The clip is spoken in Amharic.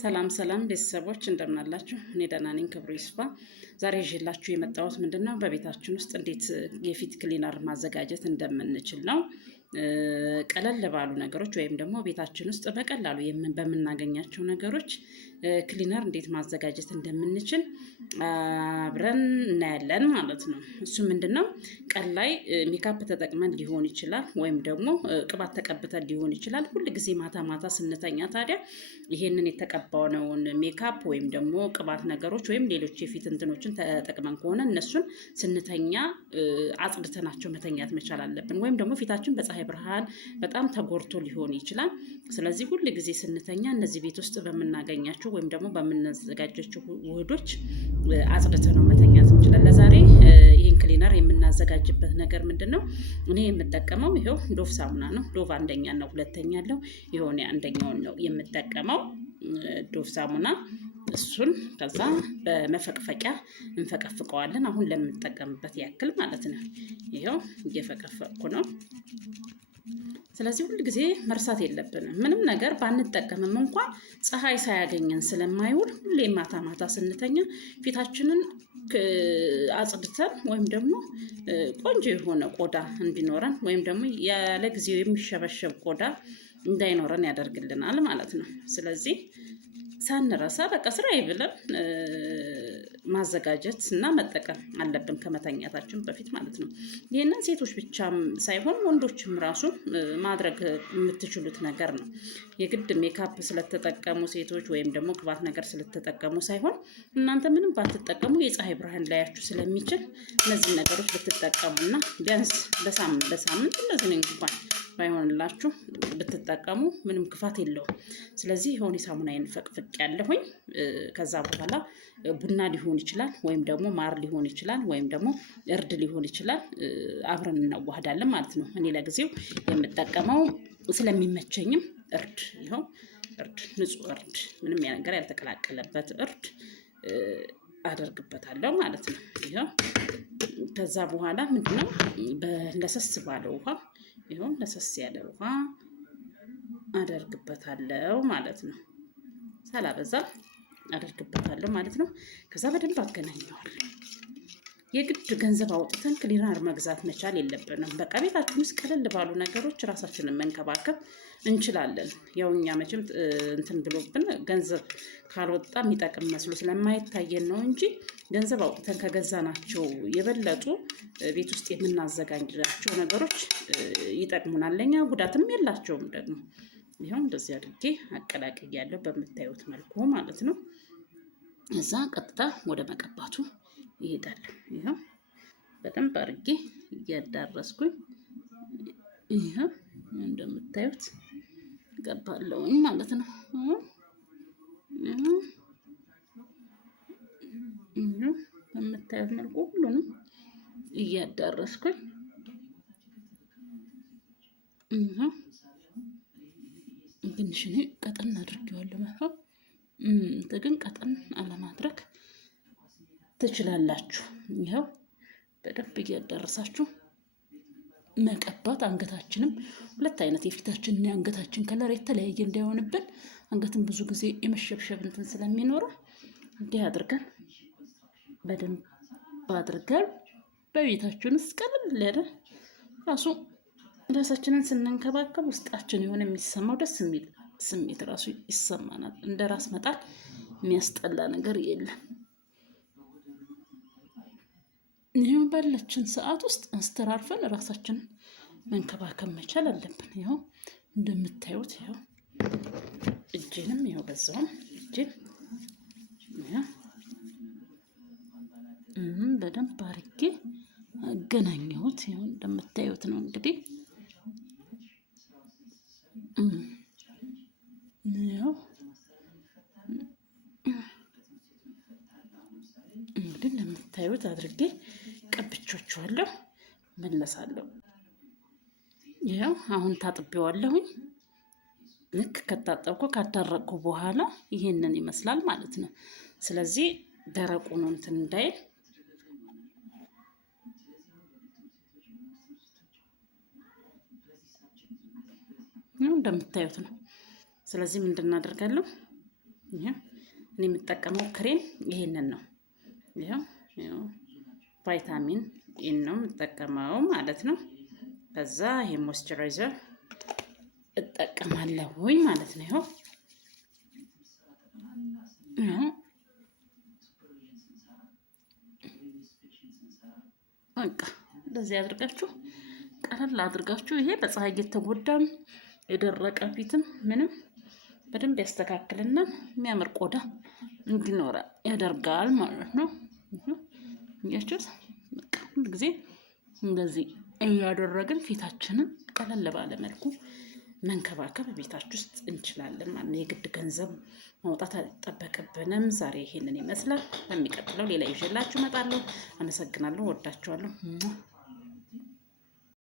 ሰላም ሰላም ቤተሰቦች እንደምን አላችሁ? እኔ ደህና ነኝ፣ ክብሩ ይስፋ። ዛሬ ይዤላችሁ የመጣሁት ምንድነው በቤታችን ውስጥ እንዴት የፊት ክሊነር ማዘጋጀት እንደምንችል ነው። ቀለል ባሉ ነገሮች ወይም ደግሞ ቤታችን ውስጥ በቀላሉ በምናገኛቸው ነገሮች ክሊነር እንዴት ማዘጋጀት እንደምንችል አብረን እናያለን ማለት ነው። እሱ ምንድነው ቀን ላይ ሜካፕ ተጠቅመን ሊሆን ይችላል ወይም ደግሞ ቅባት ተቀብተን ሊሆን ይችላል። ሁሉ ጊዜ ማታ ማታ ስንተኛ ታዲያ ይሄንን የተቀባውን ሜካፕ ወይም ደግሞ ቅባት ነገሮች ወይም ሌሎች የፊት እንትኖችን ተጠቅመን ከሆነ እነሱን ስንተኛ አጽድተናቸው መተኛት መቻል አለብን። ወይም ደግሞ ፊታችን በፀሐይ ብርሃን በጣም ተጎድቶ ሊሆን ይችላል። ስለዚህ ሁሉ ጊዜ ስንተኛ እነዚህ ቤት ውስጥ በምናገኛቸው ወይም ደግሞ በምናዘጋጃቸው ውህዶች አጽድተነው መተኛት እንችላለን። ለዛሬ ይህን ክሊነር የምናዘጋጅበት ነገር ምንድነው? እኔ የምጠቀመው ይሄው ዶቭ ሳሙና ነው። ዶቭ አንደኛ ነው፣ ሁለተኛ አለው። የሆነ አንደኛውን ነው የምጠቀመው ዶቭ ሳሙና። እሱን ከዛ በመፈቅፈቂያ እንፈቀፍቀዋለን። አሁን ለምንጠቀምበት ያክል ማለት ነው። ይሄው እየፈቀፈቅኩ ነው። ስለዚህ ሁሉ ጊዜ መርሳት የለብንም። ምንም ነገር ባንጠቀምም እንኳን ፀሐይ ሳያገኘን ስለማይውል ሁሌ ማታ ማታ ስንተኛ ፊታችንን አጽድተን ወይም ደግሞ ቆንጆ የሆነ ቆዳ እንዲኖረን ወይም ደግሞ ያለ ጊዜው የሚሸበሸብ ቆዳ እንዳይኖረን ያደርግልናል ማለት ነው። ስለዚህ ሳንረሳ በቃ ስራዬ ብለን ማዘጋጀት እና መጠቀም አለብን ከመተኛታችን በፊት ማለት ነው። ይሄንን ሴቶች ብቻም ሳይሆን ወንዶችም ራሱ ማድረግ የምትችሉት ነገር ነው። የግድ ሜካፕ ስለተጠቀሙ ሴቶች ወይም ደግሞ ቅባት ነገር ስለተጠቀሙ ሳይሆን እናንተ ምንም ባትጠቀሙ የፀሐይ ብርሃን ላያችሁ ስለሚችል እነዚህ ነገሮች ብትጠቀሙና ቢያንስ በሳምንት እንደዚህ እንኳን ባይሆንላችሁ ብትጠቀሙ ምንም ክፋት የለውም። ስለዚህ የሆነ ሳሙናዬን ፈቅፍቅ ያለሁኝ ከዛ በኋላ ቡና ሊሆን ይችላል ወይም ደግሞ ማር ሊሆን ይችላል ወይም ደግሞ እርድ ሊሆን ይችላል። አብረን እናዋህዳለን ማለት ነው። እኔ ለጊዜው የምጠቀመው ስለሚመቸኝም እርድ ይኸው እርድ ንጹህ እርድ ምንም ነገር ያልተቀላቀለበት እርድ አደርግበታለሁ ማለት ነው። ይኸው ከዛ በኋላ ምንድነው በለሰስ ባለ ውሃ ይሁን ለሰስ ያለ ውሃ አደርግበታለሁ ማለት ነው። ሳላበዛ አደርግበታለሁ ማለት ነው። ከዛ በደንብ አገናኘዋለሁ። የግድ ገንዘብ አውጥተን ክሊነር መግዛት መቻል የለብንም። በቃ ቤታችን ውስጥ ቀለል ባሉ ነገሮች ራሳችንን መንከባከብ እንችላለን። ያው እኛ መቼም እንትን ብሎብን ገንዘብ ካልወጣ የሚጠቅም መስሎ ስለማይታየን ነው እንጂ ገንዘብ አውጥተን ከገዛናቸው የበለጡ ቤት ውስጥ የምናዘጋጃቸው ነገሮች ይጠቅሙናል። ለኛ ጉዳትም የላቸውም ደግሞ። ይኸው እንደዚህ አድርጌ አቀላቅያለሁ በምታዩት መልኩ ማለት ነው። እዛ ቀጥታ ወደ መቀባቱ ይሄዳል። ይሄው በደንብ አድርጌ እያዳረስኩኝ ይሄው እንደምታዩት ቀባለሁኝ ማለት ነው። በምታዩት መልኩ ሁሉንም እያዳረስኩኝ ትንሽ ቀጠን አድርጌዋለሁ ማለት ነው። ግን ቀጠን አለማድረግ ትችላላችሁ። ይኸው በደንብ እያዳረሳችሁ መቀባት። አንገታችንም ሁለት አይነት የፊታችንና የአንገታችን ከለር የተለያየ እንዳይሆንብን አንገትን ብዙ ጊዜ የመሸብሸብ እንትን ስለሚኖረው እንዲህ አድርገን በደንብ አድርገን በቤታችን ውስጥ ቀለል ያለ ራሳችንን ስንንከባከብ ውስጣችን የሆነ የሚሰማው ደስ የሚል ስሜት ራሱ ይሰማናል። እንደ ራስ መጣል የሚያስጠላ ነገር የለም። ይሄው ባለችን ሰዓት ውስጥ አስተራርፈን ራሳችንን መንከባከብ መቻል አለብን። ይሄው እንደምታዩት ይሄው እጄንም ይሄው በዛውም እጄን በደንብ አድርጌ አገናኘሁት። ይሄው እንደምታዩት ነው እንግዲህ ይሄው እንደምታዩት አድርጌ ቀብቻቸዋለሁ። መለሳለሁ። ይሄው አሁን ታጥቤዋለሁኝ። ልክ ከታጠብኩ ካደረቅኩ በኋላ ይሄንን ይመስላል ማለት ነው። ስለዚህ ደረቁ ነው እንትን እንዳይል እንደምታዩት ነው። ስለዚህ ምንድን እናደርጋለሁ? እኔ የምጠቀመው ክሬም ይሄንን ነው። ይሄው ቫይታሚን ኢን ነው የምጠቀመው ማለት ነው። ከዛ ይሄ ሞይስቸራይዘር እጠቀማለሁኝ ማለት ነው። ይሄው በቃ እንደዚህ አድርጋችሁ ቀለል አድርጋችሁ ይሄ በፀሐይ የተጎዳም የደረቀ ፊትም ምንም በደንብ ያስተካክልና የሚያምር ቆዳ እንዲኖር ያደርጋል ማለት ነው። ያችሁት በቃ ሁሉ ጊዜ እንደዚህ እያደረግን ፊታችንን ቀለል ባለ መልኩ መንከባከብ ቤታችሁ ውስጥ እንችላለን ማለት ነው። የግድ ገንዘብ ማውጣት አይጠበቅብንም። ዛሬ ይሄንን ይመስላል። በሚቀጥለው ሌላ ይዤላችሁ እመጣለሁ። አመሰግናለሁ። ወዳችኋለሁ።